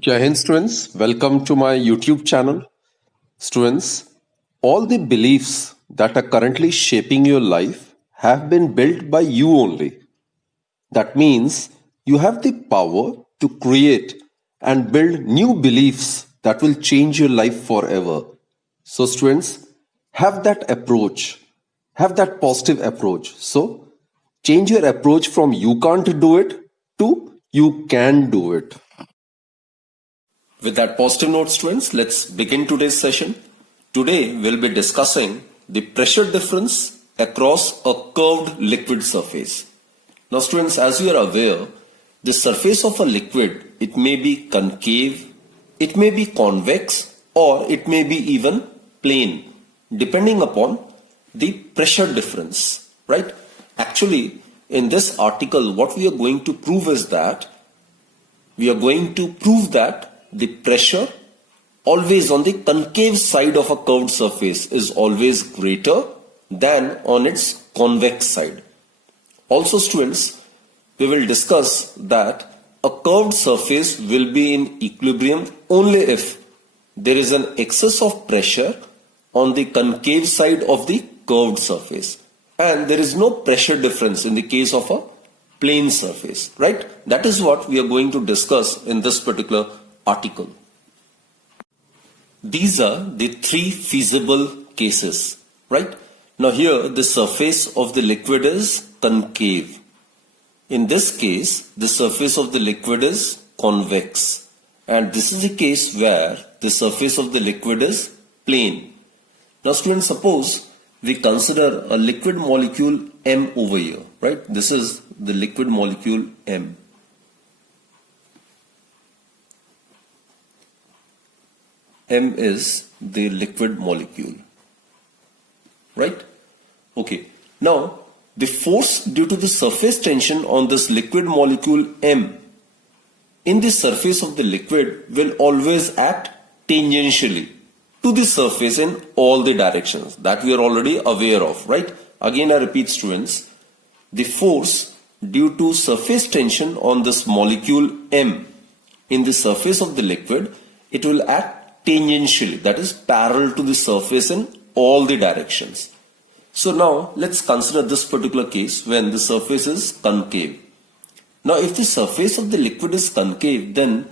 Jai Hind students, welcome to my YouTube channel. Students, all the beliefs that are currently shaping your life have been built by you only. That means you have the power to create and build new beliefs that will change your life forever. So, students, have that approach, have that positive approach. So, change your approach from you can't do it to you can do it. With that positive note, students, let's begin today's session. Today, we'll be discussing the pressure difference across a curved liquid surface. Now, students, as you are aware, the surface of a liquid, it may be concave, it may be convex, or it may be even plane, depending upon the pressure difference, right? Actually, in this article, what we are going to prove is that we are going to prove that the pressure always on the concave side of a curved surface is always greater than on its convex side. Also, students, we will discuss that a curved surface will be in equilibrium only if there is an excess of pressure on the concave side of the curved surface and there is no pressure difference in the case of a plane surface, right? That is what we are going to discuss in this particular article. These are the three feasible cases, right? Now here the surface of the liquid is concave. In this case, the surface of the liquid is convex. And this is the case where the surface of the liquid is plane. Now students, suppose we consider a liquid molecule M over here, right? This is the liquid molecule M. M is the liquid molecule, right? Okay. Now, the force due to the surface tension on this liquid molecule M in the surface of the liquid will always act tangentially to the surface in all the directions that we are already aware of, right? Again, I repeat, students, the force due to surface tension on this molecule M in the surface of the liquid, it will act tangentially, that is parallel to the surface in all the directions. So now let's consider this particular case when the surface is concave. Now if the surface of the liquid is concave, then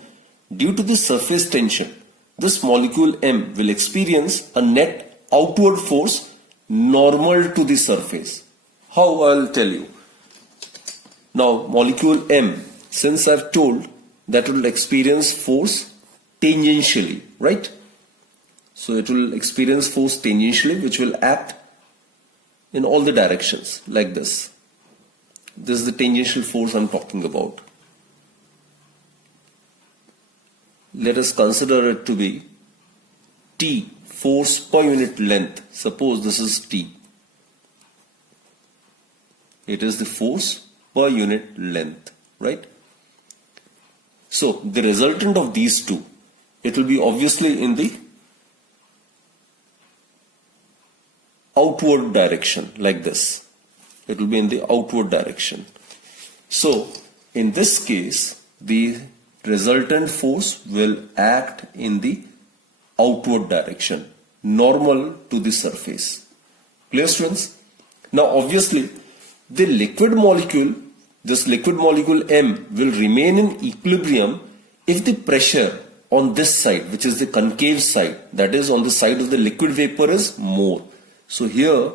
due to the surface tension, this molecule M will experience a net outward force normal to the surface. How? I'll tell you. Now molecule M, since I've told that it will experience force tangentially, right? So it will experience force tangentially which will act in all the directions like this. This is the tangential force I'm talking about. Let us consider it to be T, force per unit length. Suppose this is T. It is the force per unit length, right? So the resultant of these two, it will be obviously in the outward direction like this. It will be in the outward direction. So in this case, the resultant force will act in the outward direction, normal to the surface. Clear, students? Now obviously the liquid molecule, this liquid molecule M will remain in equilibrium if the pressure on this side, which is the concave side, that is on the side of the liquid vapor, is more. So here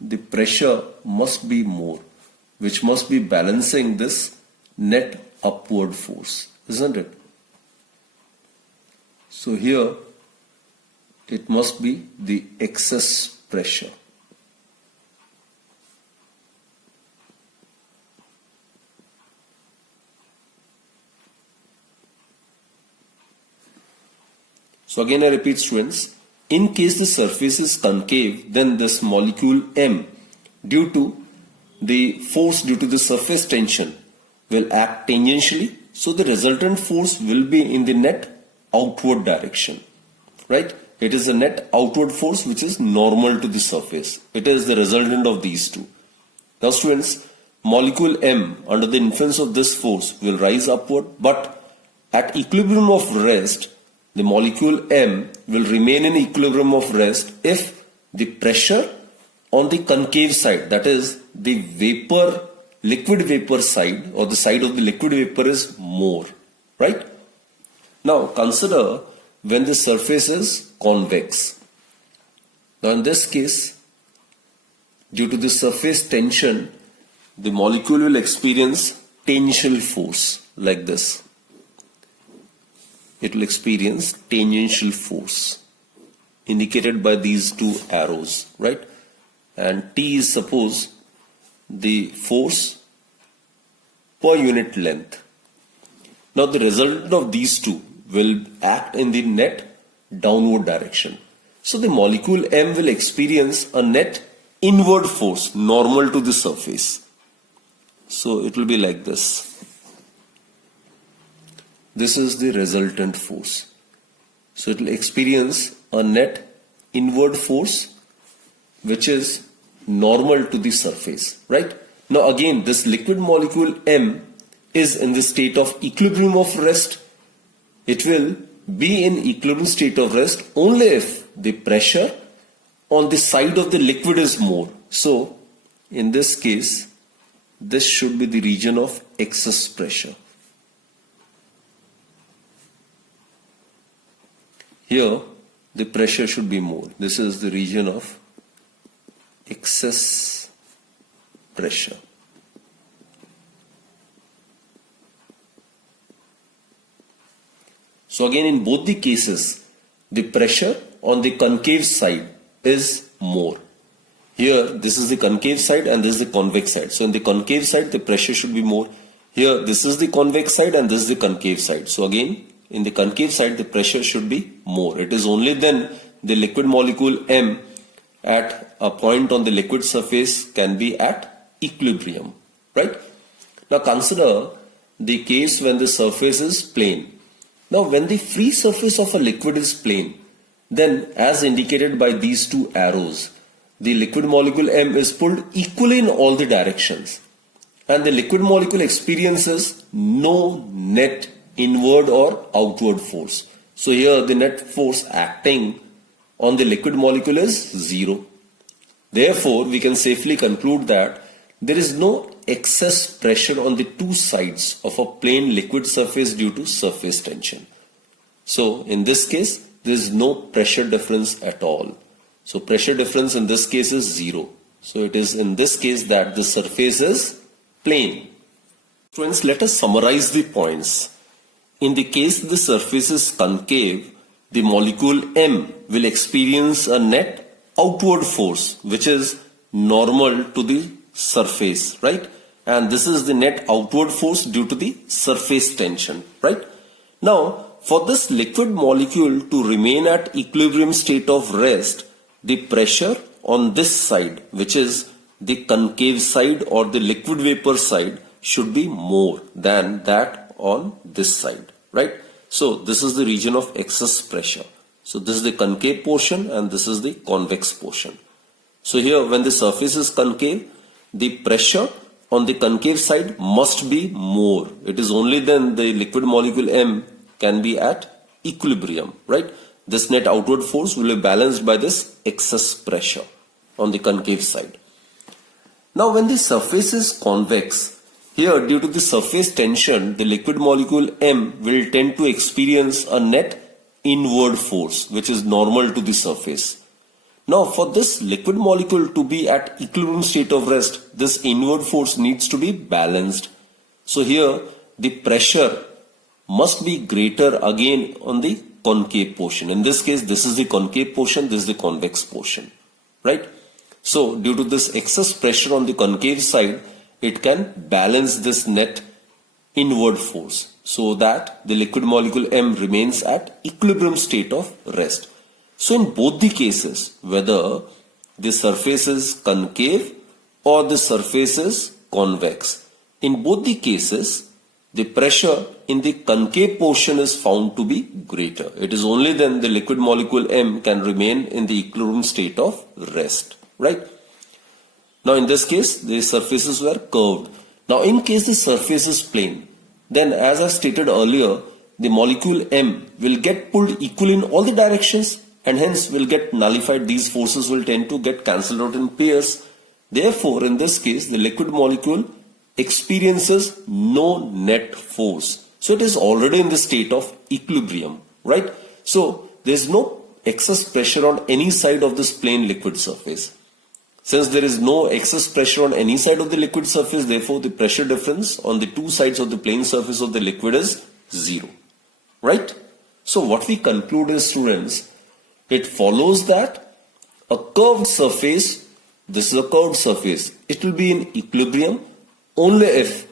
the pressure must be more, which must be balancing this net upward force, isn't it? So here it must be the excess pressure. So again I repeat, students, in case the surface is concave, then this molecule M, due to the force due to the surface tension, will act tangentially. So the resultant force will be in the net outward direction, right? It is a net outward force which is normal to the surface. It is the resultant of these two. Now students, molecule M under the influence of this force will rise upward, but at equilibrium of rest, the molecule M will remain in equilibrium of rest if the pressure on the concave side, that is the liquid vapor side, or the side of the liquid vapor, is more, right? Now consider when the surface is convex. Now in this case, due to the surface tension, the molecule will experience tangential force like this. It will experience tangential force indicated by these two arrows, right? And T is, suppose, the force per unit length. Now the result of these two will act in the net downward direction. So the molecule M will experience a net inward force normal to the surface. So it will be like this. This is the resultant force. So it will experience a net inward force which is normal to the surface, right? Now again, this liquid molecule M is in the state of equilibrium of rest. It will be in equilibrium state of rest only if the pressure on the side of the liquid is more. So in this case, this should be the region of excess pressure. Here the pressure should be more. This is the region of excess pressure. So again, in both the cases, the pressure on the concave side is more. Here this is the concave side and this is the convex side. So in the concave side the pressure should be more. Here this is the convex side and this is the concave side. So again, in the concave side the pressure should be more. It is only then the liquid molecule M at a point on the liquid surface can be at equilibrium, right? Now consider the case when the surface is plane. Now when the free surface of a liquid is plane, then as indicated by these two arrows, the liquid molecule M is pulled equally in all the directions and the liquid molecule experiences no net inward or outward force. So here the net force acting on the liquid molecule is 0. Therefore, we can safely conclude that there is no excess pressure on the two sides of a plane liquid surface due to surface tension. So in this case, there is no pressure difference at all. So pressure difference in this case is 0. So it is in this case that the surface is plane. Friends, let us summarize the points. In the case the surface is concave, the molecule M will experience a net outward force which is normal to the surface, right? And this is the net outward force due to the surface tension, right? Now, for this liquid molecule to remain at equilibrium state of rest, the pressure on this side, which is the concave side or the liquid vapor side, should be more than that on this side, right? So this is the region of excess pressure. So this is the concave portion and this is the convex portion. So here when the surface is concave, the pressure on the concave side must be more. It is only then the liquid molecule M can be at equilibrium, right? This net outward force will be balanced by this excess pressure on the concave side. Now when the surface is convex, here due to the surface tension, the liquid molecule M will tend to experience a net inward force which is normal to the surface. Now for this liquid molecule to be at equilibrium state of rest, this inward force needs to be balanced. So here the pressure must be greater again on the concave portion. In this case, this is the concave portion, this is the convex portion, right? So due to this excess pressure on the concave side, it can balance this net inward force so that the liquid molecule M remains at equilibrium state of rest. So in both the cases, whether the surface is concave or the surface is convex, in both the cases, the pressure in the concave portion is found to be greater. It is only then the liquid molecule M can remain in the equilibrium state of rest, right? Now in this case, the surfaces were curved. Now in case the surface is plane, then as I stated earlier, the molecule M will get pulled equally in all the directions and hence will get nullified. These forces will tend to get cancelled out in pairs. Therefore, in this case, the liquid molecule experiences no net force. So it is already in the state of equilibrium, right? So there is no excess pressure on any side of this plane liquid surface. Since there is no excess pressure on any side of the liquid surface, therefore the pressure difference on the two sides of the plane surface of the liquid is zero, right? So what we conclude is, students, it follows that a curved surface, this is a curved surface, it will be in equilibrium only if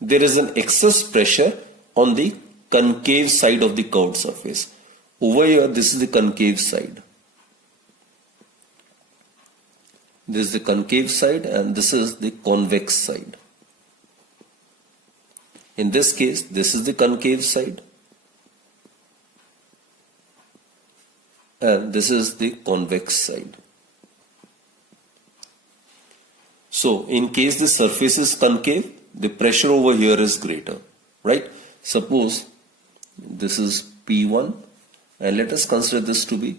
there is an excess pressure on the concave side of the curved surface. Over here, this is the concave side. This is the concave side and this is the convex side. In this case, this is the concave side and this is the convex side. So, in case the surface is concave, the pressure over here is greater, right? Suppose this is P1 and let us consider this to be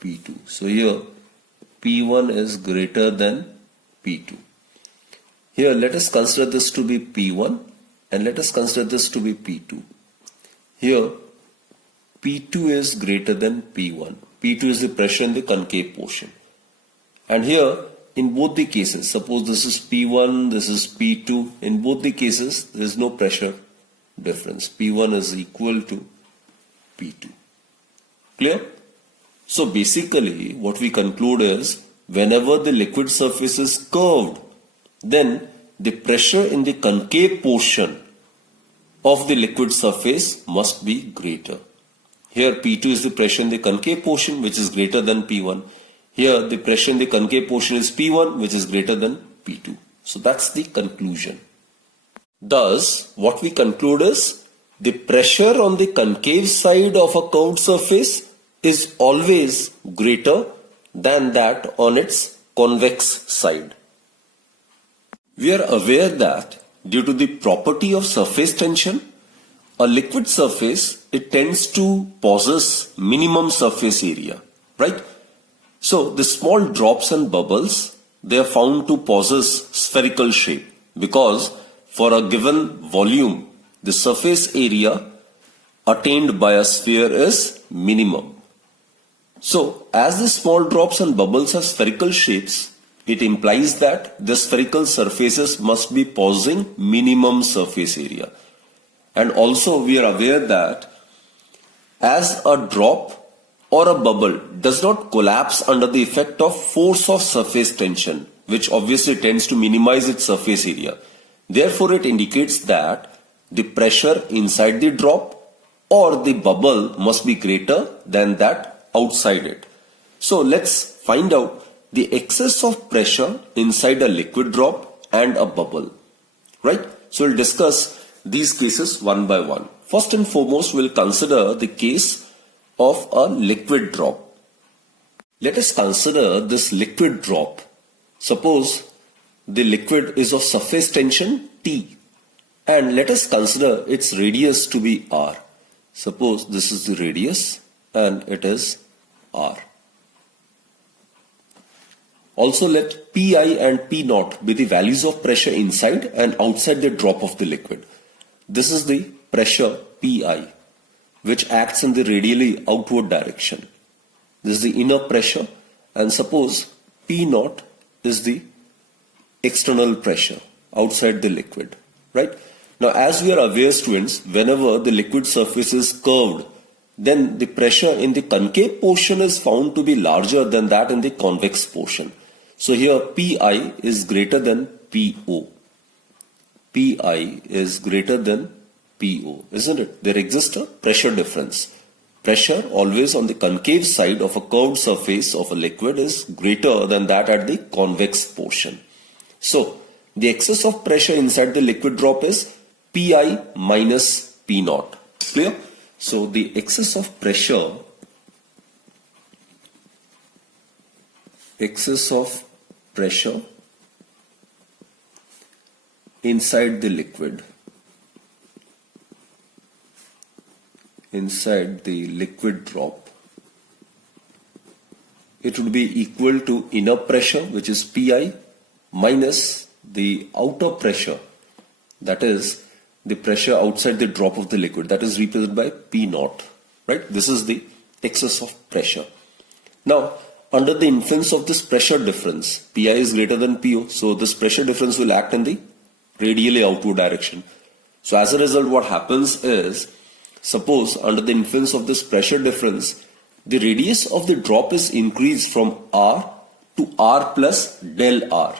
P2. So, here P1 is greater than P2. Here let us consider this to be P1 and let us consider this to be P2. Here P2 is greater than P1. P2 is the pressure in the concave portion. And here in both the cases, suppose this is P1, this is P2, in both the cases there is no pressure difference. P1 is equal to P2. Clear? So basically what we conclude is, whenever the liquid surface is curved, then the pressure in the concave portion of the liquid surface must be greater. Here P2 is the pressure in the concave portion which is greater than P1. Here the pressure in the concave portion is P1 which is greater than P2. So that's the conclusion. Thus what we conclude is, the pressure on the concave side of a curved surface is always greater than that on its convex side. We are aware that due to the property of surface tension, a liquid surface, it tends to possess minimum surface area, right? So the small drops and bubbles, they are found to possess spherical shape because for a given volume, the surface area attained by a sphere is minimum. So, as the small drops and bubbles have spherical shapes, it implies that the spherical surfaces must be possessing minimum surface area. And also we are aware that as a drop or a bubble does not collapse under the effect of force of surface tension, which obviously tends to minimize its surface area. Therefore, it indicates that the pressure inside the drop or the bubble must be greater than that outside it. So let's find out the excess of pressure inside a liquid drop and a bubble, right? So we'll discuss these cases one by one. First and foremost, we'll consider the case of a liquid drop. Let us consider this liquid drop. Suppose the liquid is of surface tension T and let us consider its radius to be R. Suppose this is the radius and it is R. Also let Pi and P naught be the values of pressure inside and outside the drop of the liquid. This is the pressure Pi which acts in the radially outward direction. This is the inner pressure and suppose P naught is the external pressure outside the liquid, right? Now as we are aware, students, whenever the liquid surface is curved, then the pressure in the concave portion is found to be larger than that in the convex portion. So here Pi is greater than Po. Pi is greater than Po, isn't it? There exists a pressure difference. Pressure always on the concave side of a curved surface of a liquid is greater than that at the convex portion. So the excess of pressure inside the liquid drop is Pi minus P naught. Clear? So the excess of pressure inside the liquid inside the liquid drop, it would be equal to inner pressure, which is Pi, minus the outer pressure, that is the pressure outside the drop of the liquid, that is represented by P naught, right? This is the excess of pressure. Now, under the influence of this pressure difference, Pi is greater than Po, so this pressure difference will act in the radially outward direction. So as a result, what happens is, suppose under the influence of this pressure difference, the radius of the drop is increased from R to R plus del R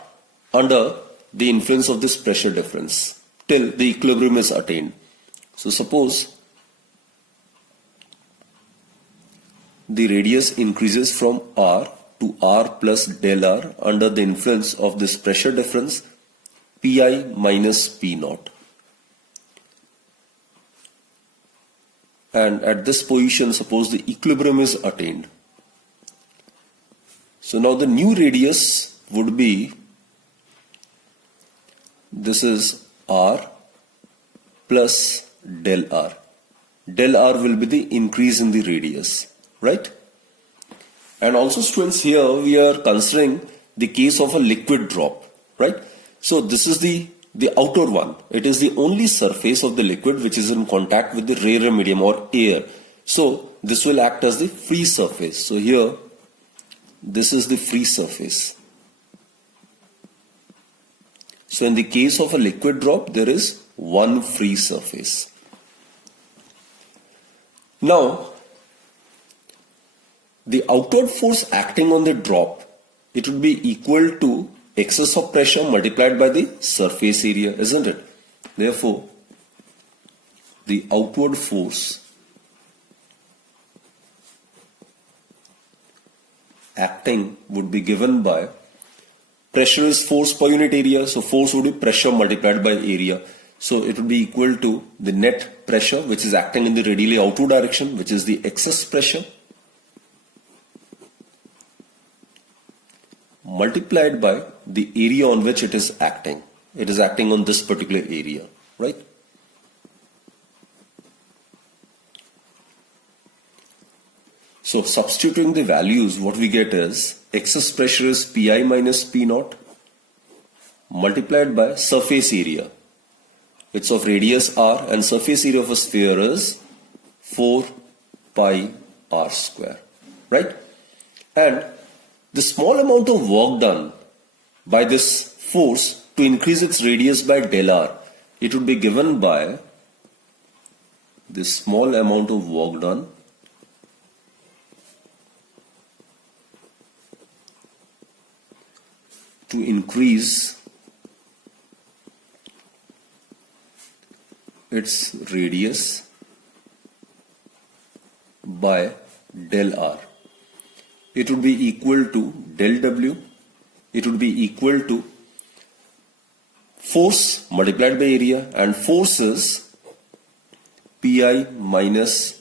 under the influence of this pressure difference till the equilibrium is attained. So suppose the radius increases from R to R plus del R under the influence of this pressure difference Pi minus P naught. And at this position, suppose the equilibrium is attained. So now the new radius would be, this is R plus del R. Del R will be the increase in the radius, right? And also students, here we are considering the case of a liquid drop, right? So this is the outer one. It is the only surface of the liquid which is in contact with the rarer medium or air. So this will act as the free surface. So here, this is the free surface. So in the case of a liquid drop, there is one free surface. Now, the outward force acting on the drop, it would be equal to excess of pressure multiplied by the surface area, isn't it? Therefore, the outward force acting would be given by, pressure is force per unit area, so force would be pressure multiplied by area. So it would be equal to the net pressure which is acting in the radially outward direction, which is the excess pressure, multiplied by the area on which it is acting. It is acting on this particular area, right? So substituting the values, what we get is excess pressure is Pi minus P naught multiplied by surface area. It's of radius r and surface area of a sphere is 4 pi r square, right? And the small amount of work done by this force to increase its radius by del r, it would be given by the small amount of work done to increase its radius by del r. It would be equal to del W. It would be equal to force multiplied by area, and force is Pi minus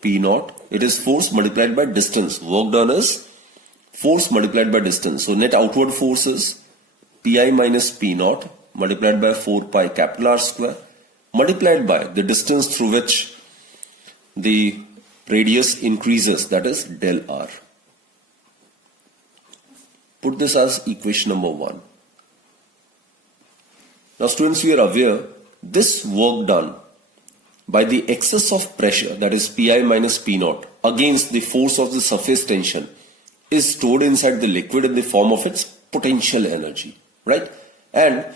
P naught. It is force multiplied by distance. Work done is force multiplied by distance. So net outward force is Pi minus P naught multiplied by 4 pi capital R square multiplied by the distance through which the radius increases, that is del R. Put this as equation number 1. Now students, we are aware this work done by the excess of pressure, that is Pi minus P naught, against the force of the surface tension is stored inside the liquid in the form of its potential energy, right? And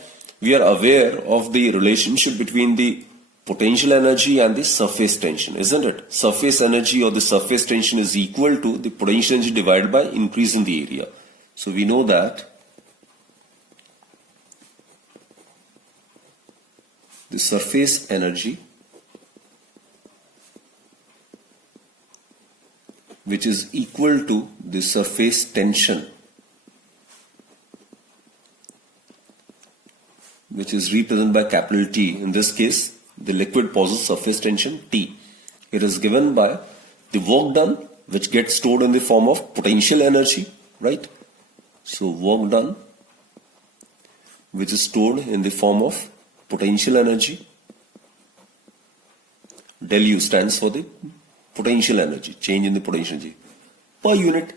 we are aware of the relationship between the potential energy and the surface tension, isn't it? Surface energy or the surface tension is equal to the potential energy divided by increase in the area. So we know that the surface energy, which is equal to the surface tension, which is represented by capital T. In this case, the liquid possesses surface tension T. It is given by the work done, which gets stored in the form of potential energy, right? So work done, which is stored in the form of potential energy, Del U stands for the potential energy, change in the potential energy per unit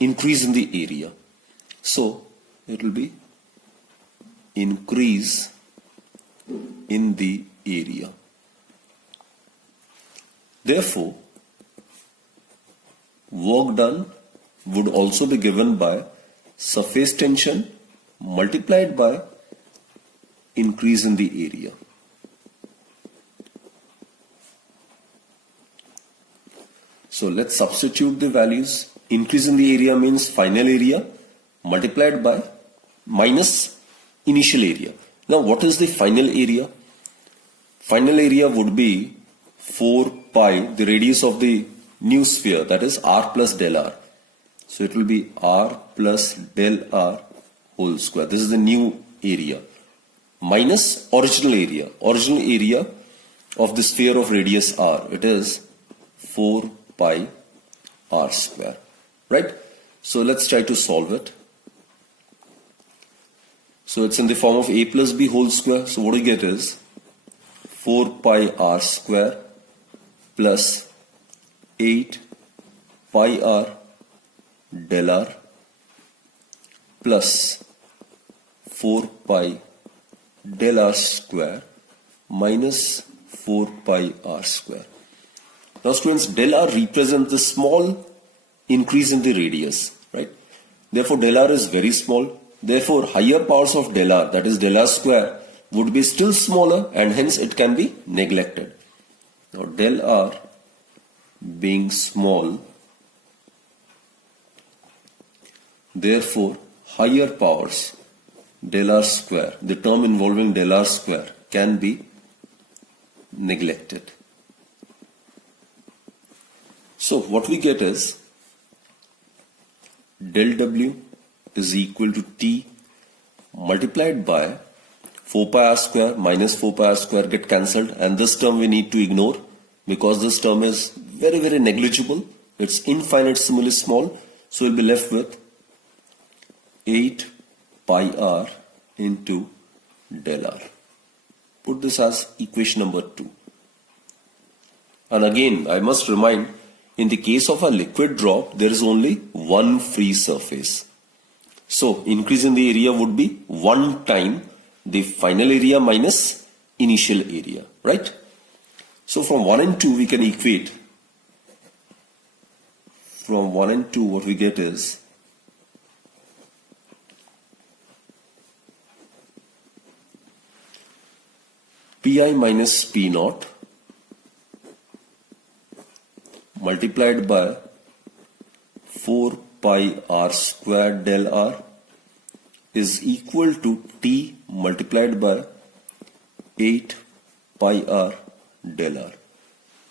increase in the area. So it will be increase in the area. Therefore, work done would also be given by surface tension multiplied by increase in the area. So let's substitute the values. Increase in the area means final area multiplied by minus initial area. Now what is the final area? Final area would be 4 pi, the radius of the new sphere, that is r plus del r. So it will be r plus del r whole square. This is the new area. Minus original area. Original area of the sphere of radius r. It is 4 pi r square. Right? So let's try to solve it. So it's in the form of a plus b whole square. So what we get is 4 pi r square plus 8 pi r del r plus 4 pi del r square minus 4 pi r square. Now students, del r represents the small increase in the radius, right? Therefore del r is very small. Therefore higher powers of del r, that is del r square, would be still smaller and hence it can be neglected. Now del r being small, therefore higher powers del r square, the term involving del r square, can be neglected. So what we get is del w is equal to T multiplied by 4 pi r square minus 4 pi r square get cancelled, and this term we need to ignore because this term is very, very negligible. It's infinitesimally small. So we'll be left with 8 pi r into del r. Put this as equation number 2. And again, I must remind, in the case of a liquid drop, there is only one free surface. So increase in the area would be 1 time the final area minus initial area, right? So from 1 and 2 we can equate. From 1 and 2 what we get is Pi minus P naught multiplied by 4 pi r square del r is equal to T multiplied by 8 pi r del r.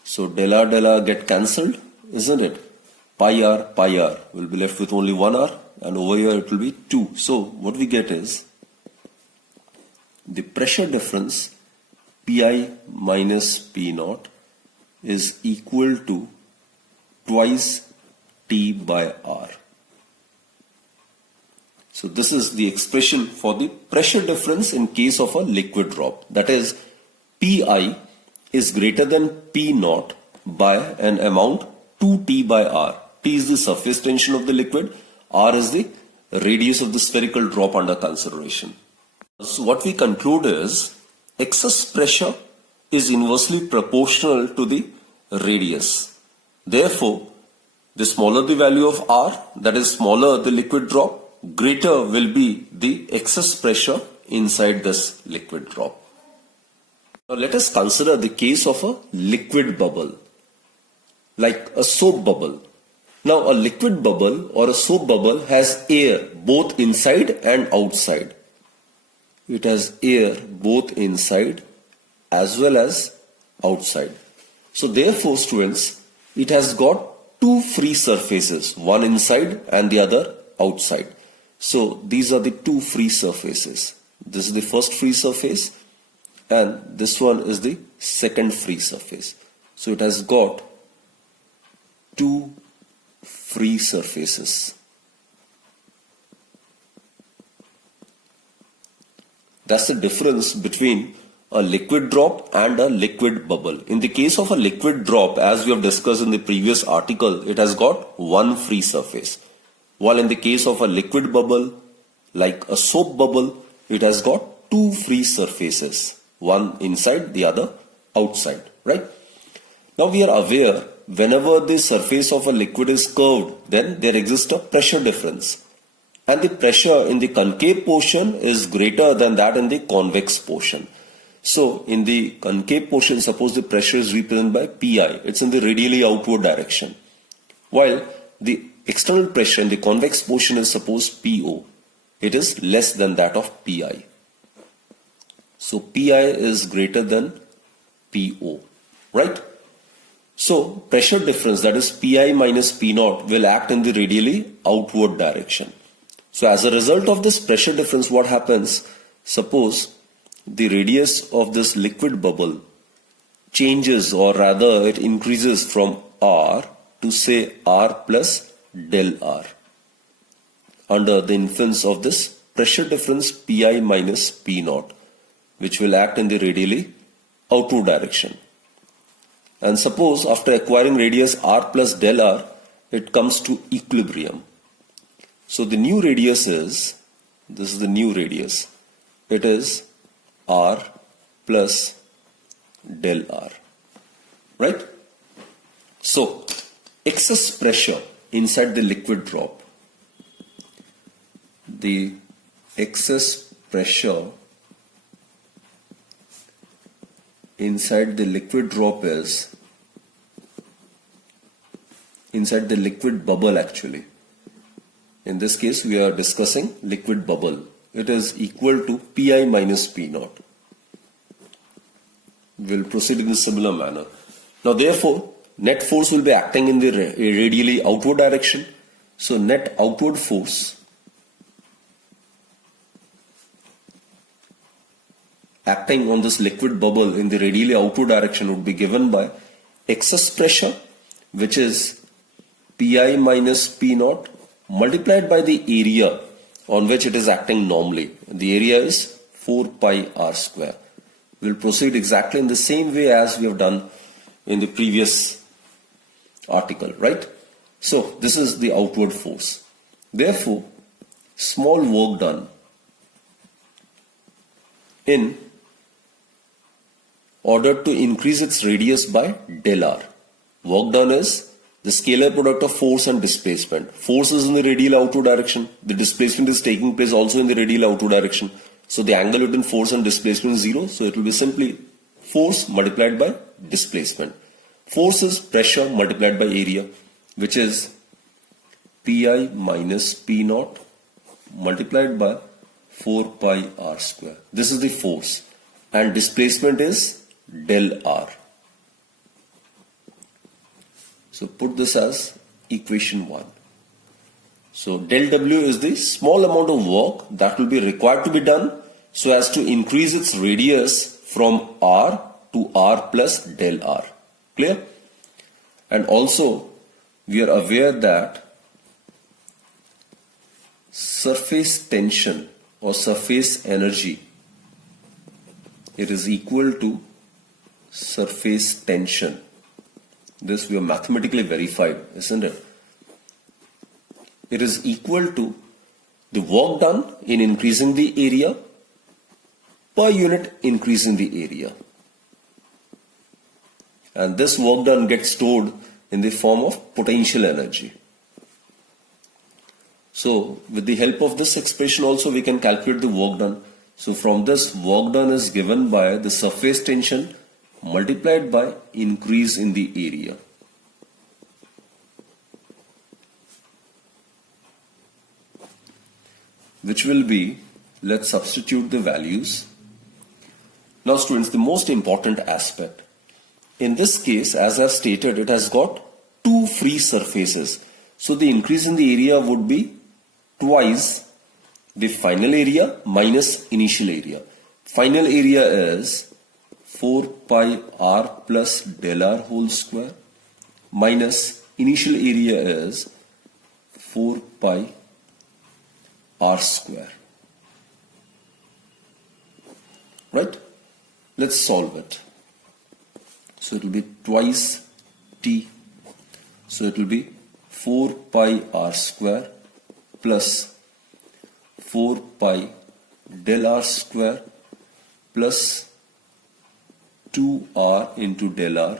So del r get cancelled, isn't it? Pi r will be left with only 1 r, and over here it will be 2. So what we get is the pressure difference Pi minus P naught is equal to twice T by R. So this is the expression for the pressure difference in case of a liquid drop. That is, Pi is greater than P naught by an amount 2T by R. T is the surface tension of the liquid. R is the radius of the spherical drop under consideration. So what we conclude is excess pressure is inversely proportional to the radius. Therefore, the smaller the value of R, that is smaller the liquid drop, greater will be the excess pressure inside this liquid drop. Now let us consider the case of a liquid bubble, like a soap bubble. Now a liquid bubble or a soap bubble has air both inside and outside. It has air both inside as well as outside. So therefore students, it has got two free surfaces, one inside and the other outside. So these are the two free surfaces. This is the first free surface and this one is the second free surface. So it has got two free surfaces. That's the difference between a liquid drop and a liquid bubble. In the case of a liquid drop, as we have discussed in the previous article, it has got one free surface. While in the case of a liquid bubble, like a soap bubble, it has got two free surfaces, one inside, the other outside, right? Now we are aware whenever the surface of a liquid is curved, then there exists a pressure difference. And the pressure in the concave portion is greater than that in the convex portion. So in the concave portion, suppose the pressure is represented by Pi, it's in the radially outward direction. While the external pressure in the convex portion is suppose Po, it is less than that of Pi. So Pi is greater than Po, right? So pressure difference, that is Pi minus P naught, will act in the radially outward direction. So as a result of this pressure difference, what happens? Suppose the radius of this liquid bubble changes, or rather it increases from R to say R plus del R under the influence of this pressure difference Pi minus P naught, which will act in the radially outward direction. And suppose after acquiring radius R plus del R, it comes to equilibrium. So the new radius is, this is the new radius, it is R plus del R, right? So excess pressure inside the liquid drop, the excess pressure inside the liquid drop is, inside the liquid bubble actually. In this case, we are discussing liquid bubble. It is equal to Pi minus P naught. We'll proceed in a similar manner. Now, therefore, net force will be acting in the radially outward direction. So, net outward force acting on this liquid bubble in the radially outward direction would be given by excess pressure, which is Pi minus P naught, multiplied by the area on which it is acting normally. The area is 4 pi r square. We'll proceed exactly in the same way as we have done in the previous article, right? So this is the outward force. Therefore, small work done in order to increase its radius by del r. Work done is the scalar product of force and displacement. Force is in the radial outward direction. The displacement is taking place also in the radial outward direction. So the angle between force and displacement is 0. So it will be simply force multiplied by displacement. Force is pressure multiplied by area, which is Pi minus P naught multiplied by 4 pi r square. This is the force. And displacement is del r. So put this as equation 1. So del W is the small amount of work that will be required to be done so as to increase its radius from R to R plus del R. Clear? And also we are aware that surface tension or surface energy, it is equal to surface tension. This we have mathematically verified, isn't it? It is equal to the work done in increasing the area per unit increase in the area. And this work done gets stored in the form of potential energy. So with the help of this expression also we can calculate the work done. So from this, work done is given by the surface tension multiplied by increase in the area. Which will be, let's substitute the values. Now students, the most important aspect. In this case, as I've stated, it has got two free surfaces. So the increase in the area would be twice the final area minus initial area. Final area is 4 pi r plus del r whole square minus initial area is 4 pi r square. Right? Let's solve it. So it will be twice t. So it will be 4 pi r square plus 4 pi del r square plus 2r into del r.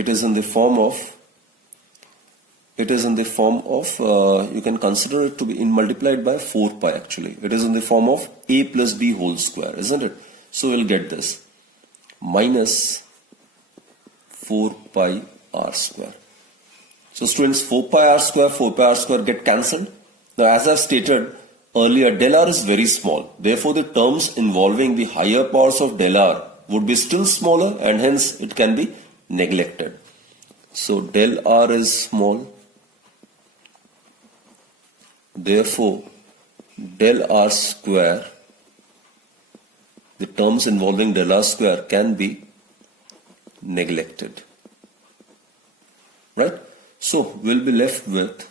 It is in the form of you can consider it to be multiplied by 4 pi actually. It is in the form of a plus b whole square, isn't it? So we'll get this minus 4 pi r square. So students, 4 pi r square get cancelled. Now as I've stated earlier, del r is very small. Therefore the terms involving the higher powers of del r would be still smaller and hence it can be neglected. So del r is small. Therefore del r square, the terms involving del r square can be neglected. Right? So we'll be left with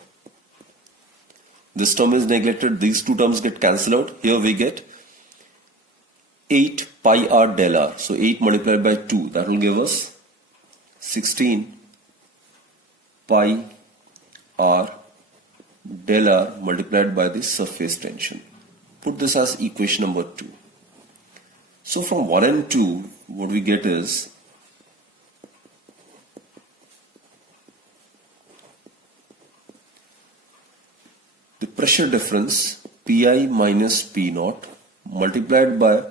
this term is neglected, these two terms get cancelled out. Here we get 8 pi r del r. So 8 multiplied by 2, that will give us 16 pi r del r multiplied by the surface tension. Put this as equation number 2. So from 1 and 2, what we get is the pressure difference Pi minus P naught multiplied by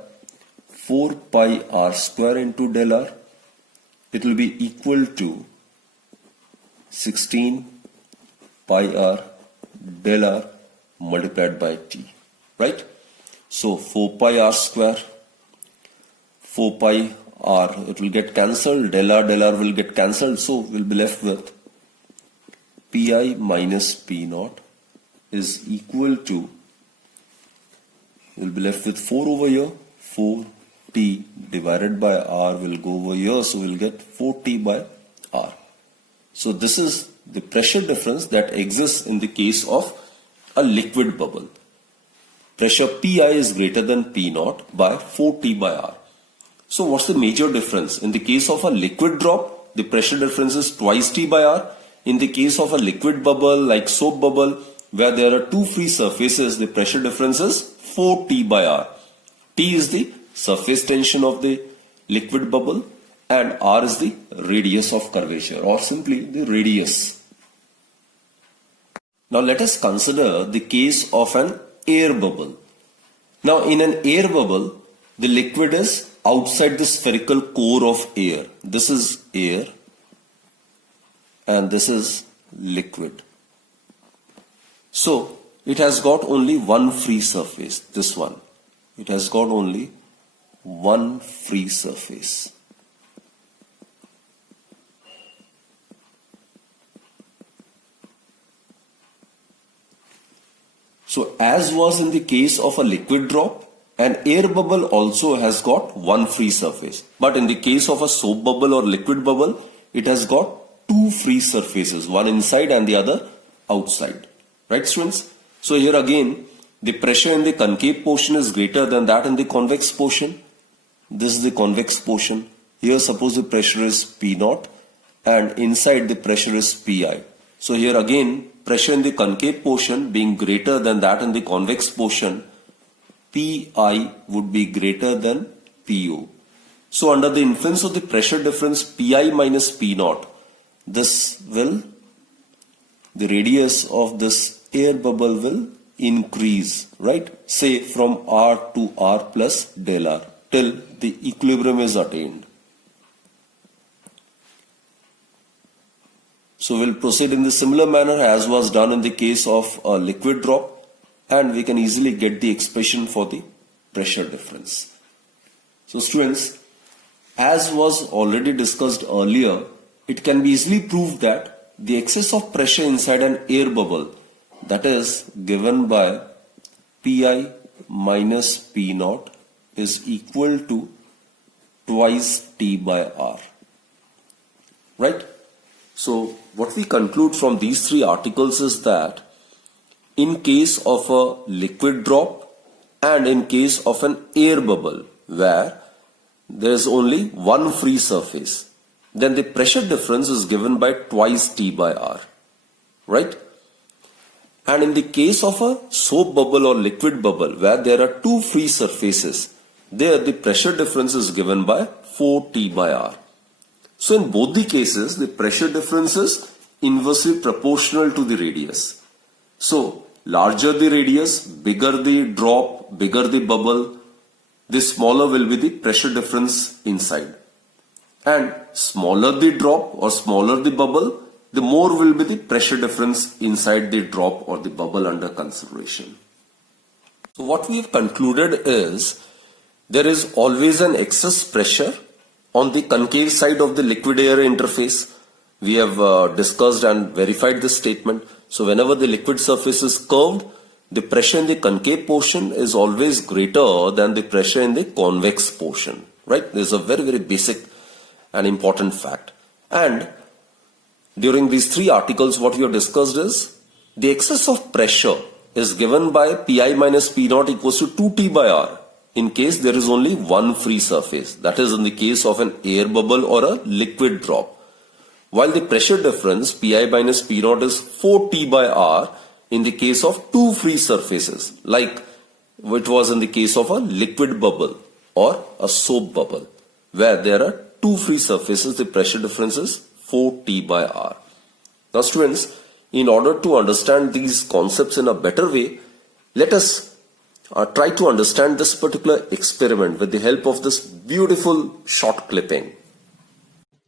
4 pi r square into del r. It will be equal to 16 pi r del r multiplied by t. Right? So 4 pi r square, 4 pi r, it will get cancelled, del r will get cancelled. So we'll be left with Pi minus P naught is equal to, we'll be left with 4 over here, 4t divided by r will go over here, so we'll get 4t by r. So this is the pressure difference that exists in the case of a liquid bubble. Pressure Pi is greater than P naught by 4t by r. So what's the major difference? In the case of a liquid drop, the pressure difference is twice t by r. In the case of a liquid bubble like soap bubble, where there are two free surfaces, the pressure difference is 4t by r. T is the surface tension of the liquid bubble and r is the radius of curvature, or simply the radius. Now let us consider the case of an air bubble. Now in an air bubble, the liquid is outside the spherical core of air. This is air and this is liquid. So it has got only one free surface, this one. It has got only one free surface. So as was in the case of a liquid drop, an air bubble also has got one free surface. But in the case of a soap bubble or liquid bubble, it has got two free surfaces, one inside and the other outside. Right, students? So here again, the pressure in the concave portion is greater than that in the convex portion. This is the convex portion. Here suppose the pressure is P naught and inside the pressure is Pi. So here again, pressure in the concave portion being greater than that in the convex portion, Pi would be greater than Po. So under the influence of the pressure difference Pi minus P naught, the radius of this air bubble will increase, right? Say from r to r plus del r till the equilibrium is attained. So we'll proceed in the similar manner as was done in the case of a liquid drop, and we can easily get the expression for the pressure difference. So students, as was already discussed earlier, it can be easily proved that the excess of pressure inside an air bubble, that is given by Pi minus P naught, is equal to twice T by R. Right? So what we conclude from these three articles is that in case of a liquid drop and in case of an air bubble, where there is only one free surface, then the pressure difference is given by twice T by R, right? And in the case of a soap bubble or liquid bubble where there are two free surfaces, there the pressure difference is given by 4T by R. So in both the cases, the pressure difference is inversely proportional to the radius. So larger the radius, bigger the drop, bigger the bubble, the smaller will be the pressure difference inside. And smaller the drop or smaller the bubble, the more will be the pressure difference inside the drop or the bubble under consideration. So what we have concluded is there is always an excess pressure on the concave side of the liquid air interface. We have discussed and verified this statement. So whenever the liquid surface is curved, the pressure in the concave portion is always greater than the pressure in the convex portion, right? This is a very, very basic and important fact. And during these three articles, what we have discussed is the excess of pressure is given by Pi minus P naught equals to 2T by R in case there is only one free surface. That is in the case of an air bubble or a liquid drop. While the pressure difference Pi minus P naught is 4T by R in the case of two free surfaces, like it was in the case of a liquid bubble or a soap bubble, where there are two free surfaces, the pressure difference is 4T by R. Now students, in order to understand these concepts in a better way, let us try to understand this particular experiment with the help of this beautiful short clipping.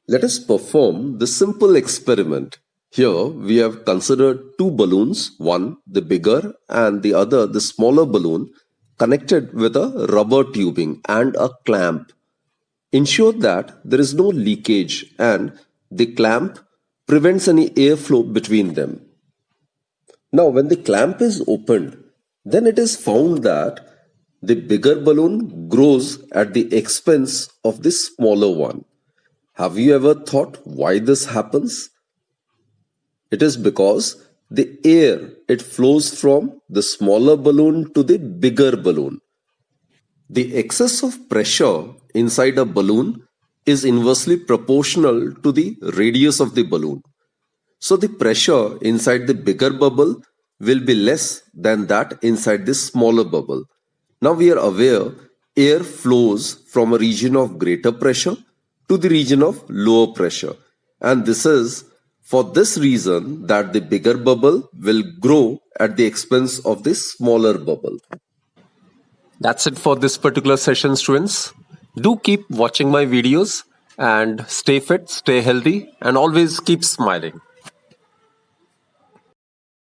Let us perform this simple experiment. Here we have considered two balloons, one the bigger and the other the smaller balloon, connected with a rubber tubing and a clamp. Ensure that there is no leakage and the clamp prevents any airflow between them. Now when the clamp is opened, then it is found that the bigger balloon grows at the expense of the smaller one. Have you ever thought why this happens? It is because the air, it flows from the smaller balloon to the bigger balloon. The excess of pressure inside a balloon is inversely proportional to the radius of the balloon. So the pressure inside the bigger bubble will be less than that inside the smaller bubble. Now we are aware air flows from a region of greater pressure to the region of lower pressure, and this is for this reason that the bigger bubble will grow at the expense of the smaller bubble. That's it for this particular session, students. Do keep watching my videos and stay fit, stay healthy, and always keep smiling.